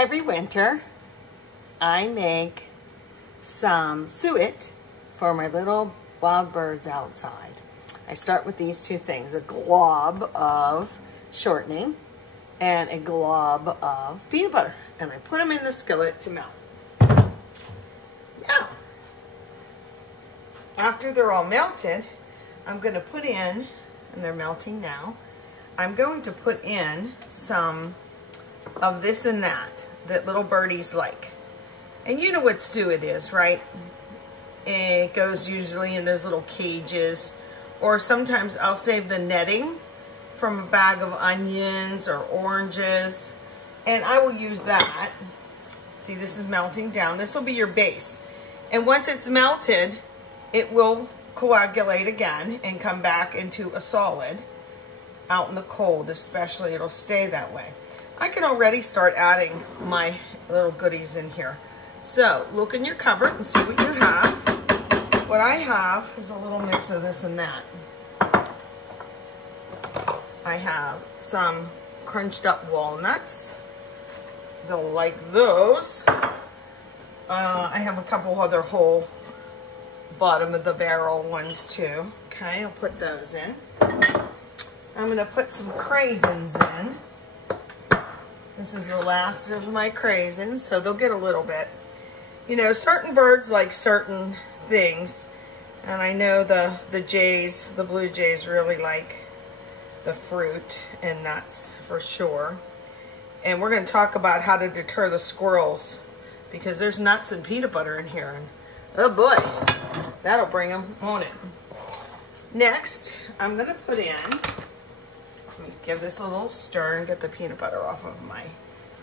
Every winter, I make some suet for my little wild birds outside. I start with these two things, a glob of shortening and a glob of peanut butter. And I put them in the skillet to melt. Now, after they're all melted, I'm going to put in, and they're melting now, I'm going to put in some of this and that little birdies like. And you know what suet is, right? It goes usually in those little cages, or sometimes I'll save the netting from a bag of onions or oranges, and I will use that. See, this is melting down. This will be your base. And once it's melted, it will coagulate again and come back into a solid. Out in the cold especially, it'll stay that way. I can already start adding my little goodies in here. So look in your cupboard and see what you have. What I have is a little mix of this and that. I have some crunched up walnuts. They'll like those. I have a couple other whole bottom of the barrel ones too. Okay, I'll put those in. I'm going to put some craisins in. This is the last of my craisins, so they'll get a little bit. You know, certain birds like certain things, and I know the jays, the blue jays really like the fruit and nuts for sure. And we're going to talk about how to deter the squirrels, because there's nuts and peanut butter in here, and oh boy, that'll bring them on it. Next, I'm going to put in, let me give this a little stir and get the peanut butter off of my,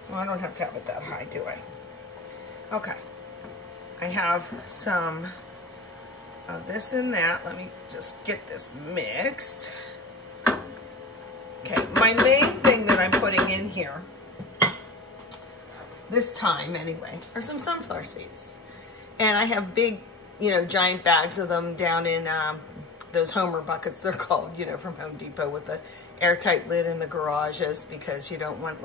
well, I don't have to have it that high, do I? Okay. I have some of this and that. Let me just get this mixed. Okay, my main thing that I'm putting in here, this time anyway, are some sunflower seeds. And I have big, you know, giant bags of them down in those Homer buckets, they're called, you know, from Home Depot, with the airtight lid in the garages, because you don't want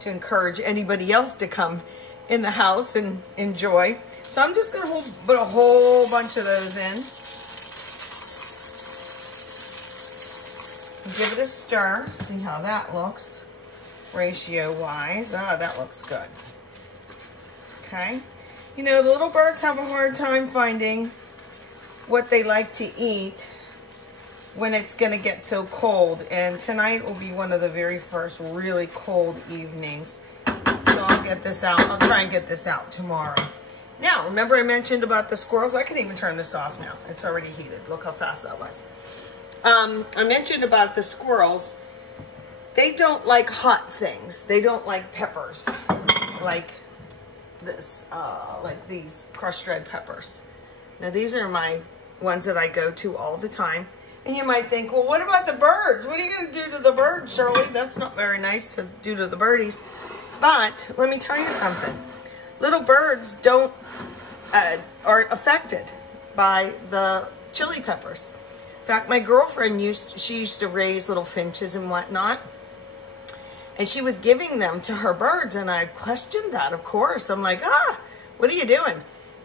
to encourage anybody else to come in the house and enjoy. So I'm just going to put a whole bunch of those in. Give it a stir. See how that looks ratio-wise. Ah, that looks good. Okay. You know, the little birds have a hard time finding what they like to eat when it's going to get so cold. And tonight will be one of the very first really cold evenings. So I'll get this out. I'll try and get this out tomorrow. Now, remember I mentioned about the squirrels? I can even turn this off now. It's already heated. Look how fast that was. I mentioned about the squirrels. They don't like hot things. They don't like peppers like this, like these crushed red peppers. Now, these are my ones that I go to all the time. And you might think, well, what about the birds? What are you going to do to the birds, Shirley? That's not very nice to do to the birdies. But let me tell you something. Little birds are affected by the chili peppers. In fact, my girlfriend used to raise little finches and whatnot. And she was giving them to her birds. And I questioned that, of course. I'm like, what are you doing?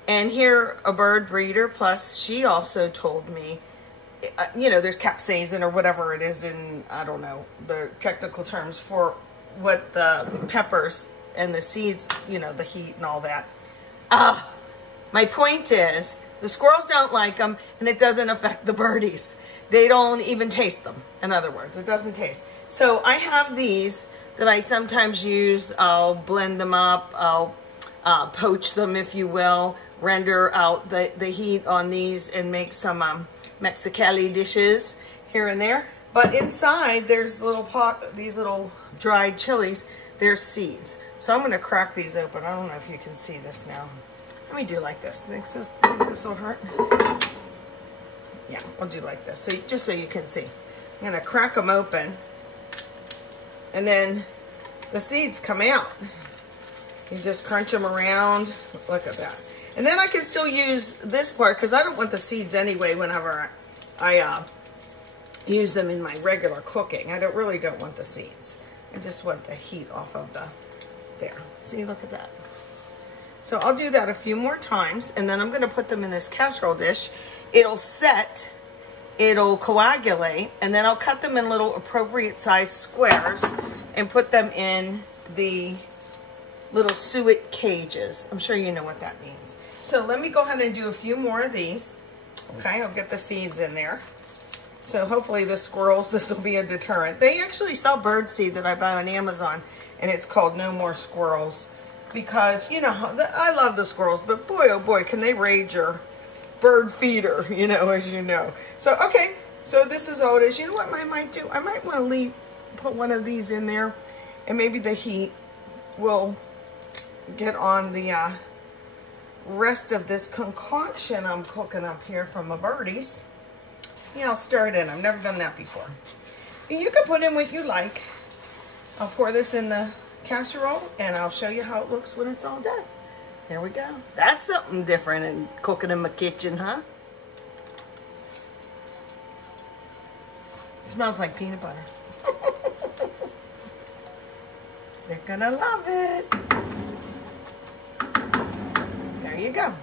And here, a bird breeder, plus she also told me, you know, there's capsaicin or whatever it is in, I don't know, the technical terms for what the peppers and the seeds, you know, the heat and all that. My point is, the squirrels don't like them, and it doesn't affect the birdies. They don't even taste them, in other words. It doesn't taste. So I have these that I sometimes use. I'll blend them up. I'll poach them, if you will, render out the heat on these and make some Mexicali dishes here and there. But inside, there's these little dried chilies. There's seeds. So I'm going to crack these open. I don't know if you can see this now. Let me do like this. Think this will hurt? Yeah, I'll do like this. So just so you can see. I'm going to crack them open. And then the seeds come out. You just crunch them around. Look at that. And then I can still use this part, because I don't want the seeds anyway whenever I use them in my regular cooking. I really don't want the seeds. I just want the heat off of There, see, look at that. So I'll do that a few more times, and then I'm gonna put them in this casserole dish. It'll set, it'll coagulate, and then I'll cut them in little appropriate sized squares and put them in the little suet cages. I'm sure you know what that means. So let me go ahead and do a few more of these. Okay, I'll get the seeds in there. So hopefully the squirrels, this will be a deterrent. They actually sell bird seed that I buy on Amazon, and it's called No More Squirrels, because, you know, I love the squirrels, but boy, oh boy, can they raid your bird feeder, you know, as you know. So, okay, so this is all it is. You know what I might do? I might want to put one of these in there, and maybe the heat will get on the rest of this concoction I'm cooking up here from my birdies. Yeah, I'll stir it in. I've never done that before. And you can put in what you like. I'll pour this in the casserole, and I'll show you how it looks when it's all done. There we go. That's something different in cooking in my kitchen, huh? It smells like peanut butter. They're gonna love it. There you go.